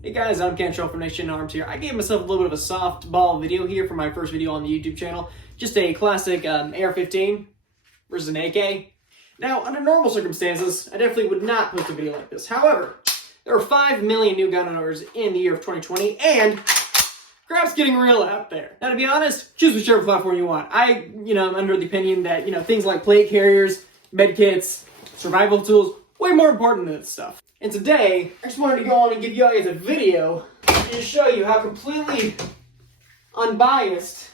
Hey guys, I'm Ken from Nation Arms here. I gave myself a little bit of a softball video here for my first video on the YouTube channel. Just a classic AR-15 versus an AK. Now, under normal circumstances, I definitely would not post a video like this. However, there are 5 million new gun owners in the year of 2020, and crap's getting real out there. Now, to be honest, choose whichever platform you want. I'm under the opinion that, things like plate carriers, med kits, survival tools, way more important than this stuff. And today, I just wanted to go on and give you guys a video to show you how completely unbiased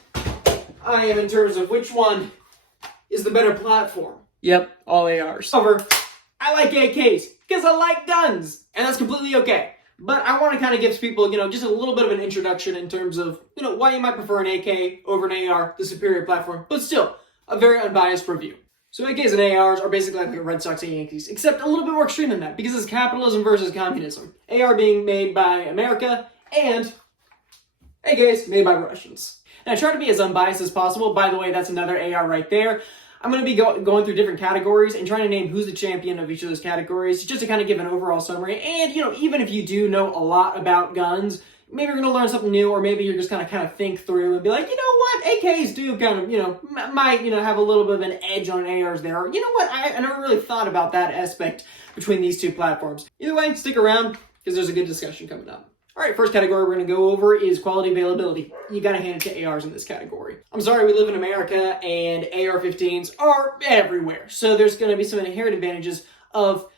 I am in terms of which one is the better platform. Yep, all ARs. However, I like AKs because I like guns, and that's completely okay. But I want to kind of give people, just a little bit of an introduction in terms of, why you might prefer an AK over an AR, the superior platform, but still, a very unbiased review. So AKs and ARs are basically like Red Sox and Yankees, except a little bit more extreme than that, because it's capitalism versus communism. AR being made by America, and AKs made by Russians. And I try to be as unbiased as possible. By the way, that's another AR right there. I'm going to be going through different categories and trying to name who's the champion of each of those categories, just to kind of give an overall summary. And, even if you do know a lot about guns, maybe you're going to learn something new, or maybe you're just going to kind of think through and be like, what, AKs do kind of, might, have a little bit of an edge on ARs there. Or, what, I never really thought about that aspect between these two platforms. Either way, stick around, because there's a good discussion coming up. All right, first category we're going to go over is quality availability. You got to hand it to ARs in this category. I'm sorry, we live in America, and AR-15s are everywhere. So there's going to be some inherent advantages of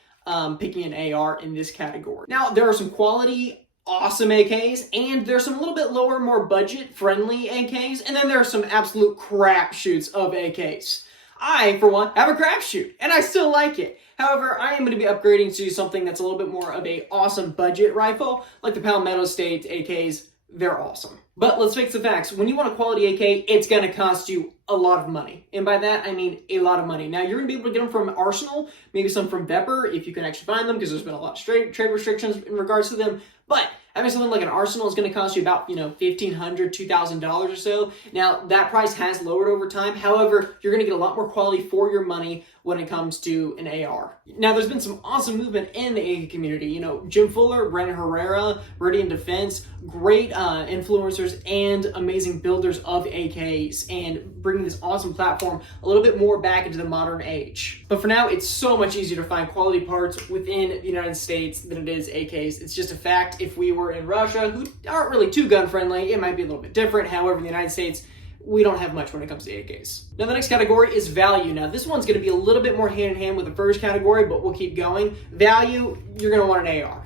picking an AR in this category. Now, there are some quality, awesome AKs, and there's some a little bit lower, more budget-friendly AKs, and then there are some absolute crapshoots of AKs. I, for one, have a crapshoot, and I still like it. However, I am going to be upgrading to something that's a little bit more of a awesome budget rifle, like the Palmetto State AKs. They're awesome. But let's face the facts. When you want a quality AK, it's going to cost you a lot of money. And by that, I mean a lot of money. Now, you're going to be able to get them from Arsenal, maybe some from Vepr, if you can actually find them, because there's been a lot of trade restrictions in regards to them. But having something like an Arsenal is going to cost you about, $1,500, $2,000 or so. Now, that price has lowered over time. However, you're going to get a lot more quality for your money when it comes to an AR. Now, there's been some awesome movement in the AK community. Jim Fuller, Brandon Herrera, Radiant Defense, great influencers and amazing builders of AKs, and bringing this awesome platform a little bit more back into the modern age. But for now, it's so much easier to find quality parts within the United States than it is AKs. It's just a fact. If we were in Russia, who aren't really too gun friendly, it might be a little bit different. However, in the United States, we don't have much when it comes to AKs. Now, the next category is value. Now, this one's going to be a little bit more hand-in-hand with the first category, but we'll keep going. Value, you're going to want an AR.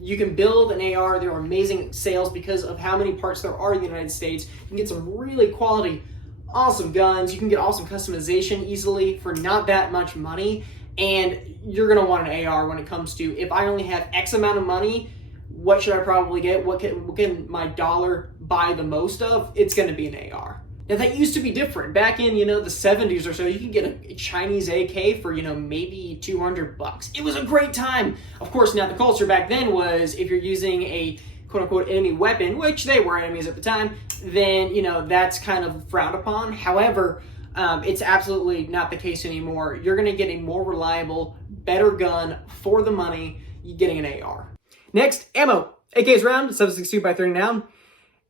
You can build an AR. There are amazing sales because of how many parts there are in the United States. You can get some really quality, awesome guns. You can get awesome customization easily for not that much money, and you're going to want an AR when it comes to, if I only have X amount of money, what should I probably get? What can my dollar buy the most of? It's going to be an AR. Now, that used to be different. Back in, the 70s or so, you could get a Chinese AK for, maybe $200. It was a great time. Of course, now the culture back then was, if you're using a quote-unquote enemy weapon, which they were enemies at the time, then, that's kind of frowned upon. However, it's absolutely not the case anymore. You're going to get a more reliable, better gun for the money, getting an AR. Next, ammo. AK's round, 7.62 by 39.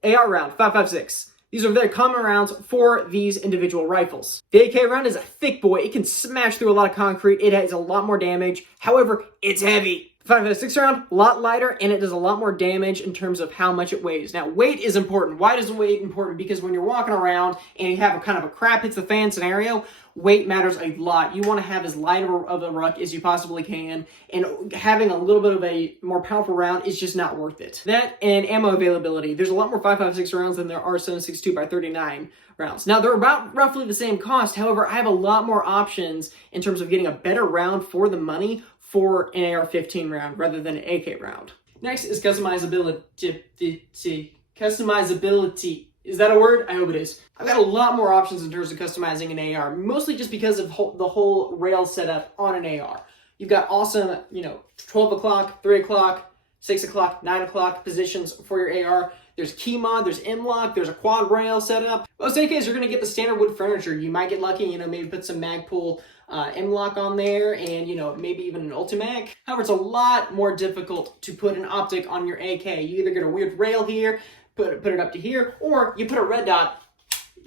AR round, 5.56. These are very common rounds for these individual rifles. The AK round is a thick boy. It can smash through a lot of concrete. It has a lot more damage. However, it's heavy. 5.56 round, a lot lighter, and it does a lot more damage in terms of how much it weighs. Now, weight is important. Why is weight important? Because when you're walking around and you have a kind of a crap hits the fan scenario, weight matters a lot. You want to have as light of a ruck as you possibly can, and having a little bit of a more powerful round is just not worth it. That and ammo availability. There's a lot more 5.56 rounds than there are 7.62 by 39 rounds. Now, they're about roughly the same cost. However, I have a lot more options in terms of getting a better round for the money for an AR-15 round rather than an AK round. Next is customizability. Customizability. Is that a word? I hope it is. I've got a lot more options in terms of customizing an AR, mostly just because of the whole rail setup on an AR. You've got awesome, 12 o'clock, 3 o'clock, 6 o'clock, 9 o'clock positions for your AR. There's key mod, there's M-lock, there's a quad rail setup. Most AKs, you're going to get the standard wood furniture. You might get lucky, maybe put some Magpul M-lock on there and, you know, maybe even an Ultimac. However, it's a lot more difficult to put an optic on your AK. You either get a weird rail here, put it up to here, or you put a red dot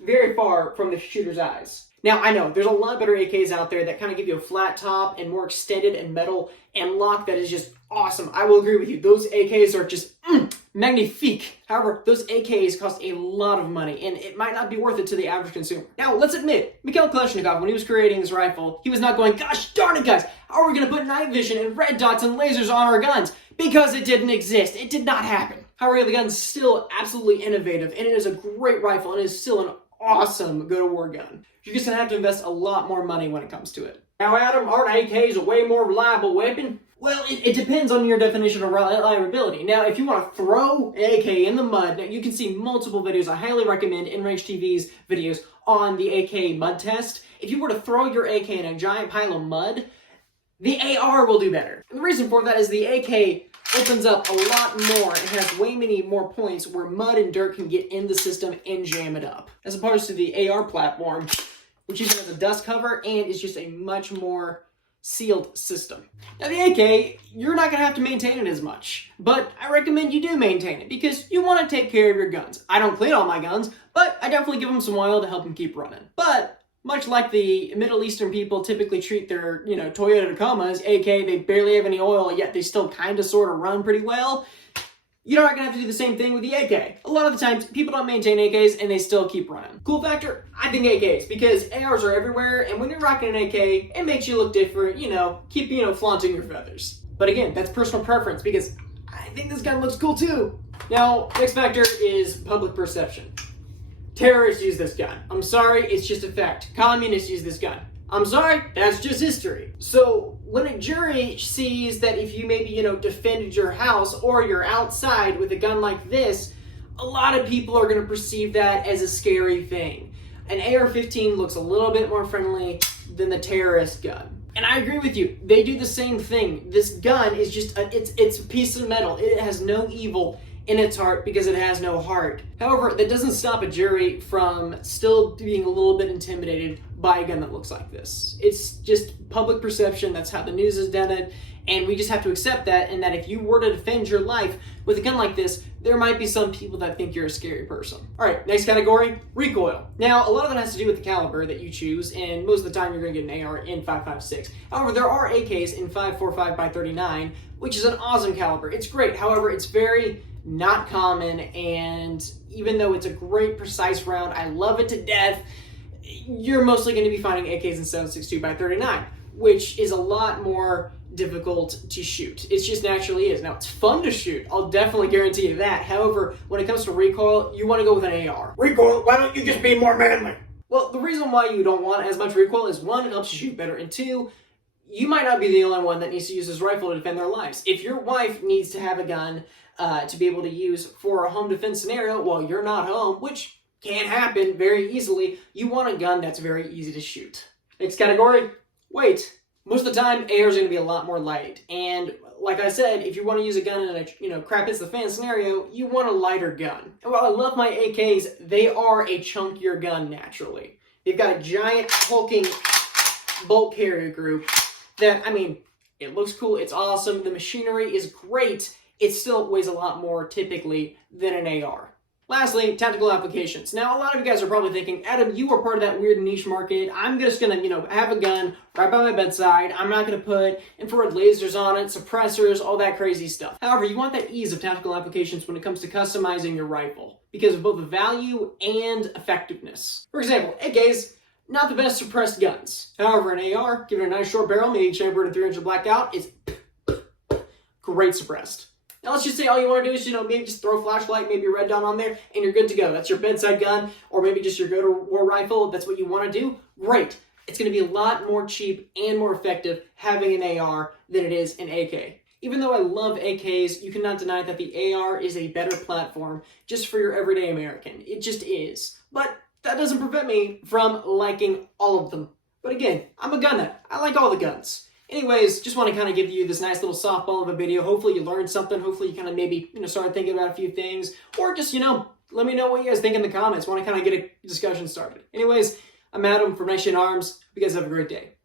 very far from the shooter's eyes. Now, I know, there's a lot better AKs out there that kind of give you a flat top and more extended and metal M-lock that is just awesome. I will agree with you. Those AKs are just magnifique. However, those AKs cost a lot of money, and it might not be worth it to the average consumer. Now, let's admit, Mikhail Kalashnikov, when he was creating this rifle, he was not going, gosh darn it, guys, how are we going to put night vision and red dots and lasers on our guns? Because it didn't exist. It did not happen. However, the gun's still absolutely innovative, and it is a great rifle, and it is still an awesome go-to-war gun. You're just going to have to invest a lot more money when it comes to it. Now, Adam, aren't AKs a way more reliable weapon? Well, it depends on your definition of reliability. Now, if you want to throw an AK in the mud, now you can see multiple videos. I highly recommend InRange TV's videos on the AK mud test. If you were to throw your AK in a giant pile of mud, the AR will do better. And the reason for that is the AK opens up a lot more. It has way many more points where mud and dirt can get in the system and jam it up. As opposed to the AR platform, which even has a dust cover and is just a much more sealed system. Now the AK, you're not going to have to maintain it as much, but I recommend you do maintain it because you want to take care of your guns. I don't clean all my guns, but I definitely give them some oil to help them keep running. But much like the Middle Eastern people typically treat their, Toyota Tacomas, AK, they barely have any oil, yet they still kind of sort of run pretty well. You're not going to have to do the same thing with the AK. A lot of the times, people don't maintain AKs and they still keep running. Cool factor? I think AKs, because ARs are everywhere, and when you're rocking an AK, it makes you look different, keep, flaunting your feathers. But again, that's personal preference, because I think this gun looks cool too. Now, next factor is public perception. Terrorists use this gun. I'm sorry, it's just a fact. Communists use this gun. I'm sorry, that's just history. So when a jury sees that if you maybe, defended your house or you're outside with a gun like this, a lot of people are going to perceive that as a scary thing. An AR-15 looks a little bit more friendly than the terrorist gun. And I agree with you. They do the same thing. This gun is just, it's a piece of metal. It has no evil in its heart because it has no heart. However, that doesn't stop a jury from still being a little bit intimidated by a gun that looks like this. It's just public perception. That's how the news has done it. And we just have to accept that, and that if you were to defend your life with a gun like this, there might be some people that think you're a scary person. All right, next category, recoil. Now, a lot of that has to do with the caliber that you choose, and most of the time you're going to get an AR in 5.56. However, there are AKs in 5.45 by 39, which is an awesome caliber. It's great. However, it's very not common, and even though it's a great precise round, I love it to death, you're mostly going to be finding AKs in 7.62 by 39, which is a lot more difficult to shoot. It just naturally is. Now, it's fun to shoot. I'll definitely guarantee you that. However, when it comes to recoil, you want to go with an AR. Recoil, why don't you just be more manly? Well, the reason why you don't want as much recoil is, one, it helps you shoot better, and two, you might not be the only one that needs to use this rifle to defend their lives. If your wife needs to have a gun to be able to use for a home defense scenario while you're not home, which can happen very easily, you want a gun that's very easy to shoot. Next category, weight. Most of the time, AR is going to be a lot more light. And like I said, if you want to use a gun in a crap hits the fan scenario, you want a lighter gun. And while I love my AKs, they are a chunkier gun naturally. They've got a giant hulking bolt carrier group that, it looks cool, it's awesome, the machinery is great. It still weighs a lot more typically than an AR. Lastly, tactical applications. Now, a lot of you guys are probably thinking, Adam, you are part of that weird niche market. I'm just gonna, have a gun right by my bedside. I'm not gonna put infrared lasers on it, suppressors, all that crazy stuff. However, you want that ease of tactical applications when it comes to customizing your rifle because of both the value and effectiveness. For example, AKs, not the best suppressed guns. However, an AR, give it a nice short barrel, maybe chambered in 300 blacked out, it's great suppressed. Now let's just say all you want to do is, maybe just throw a flashlight, maybe a red dot on there, and you're good to go. That's your bedside gun, or maybe just your go-to-war rifle. That's what you want to do. Great. It's going to be a lot more cheap and more effective having an AR than it is an AK. Even though I love AKs, you cannot deny that the AR is a better platform just for your everyday American. It just is. But that doesn't prevent me from liking all of them. But again, I'm a gun nut. I like all the guns. Anyways, just want to kind of give you this nice little softball of a video. Hopefully you learned something. Hopefully you kind of maybe, started thinking about a few things. Or just, let me know what you guys think in the comments. Want to kind of get a discussion started. Anyways, I'm Adam from Nation Arms. Hope you guys have a great day.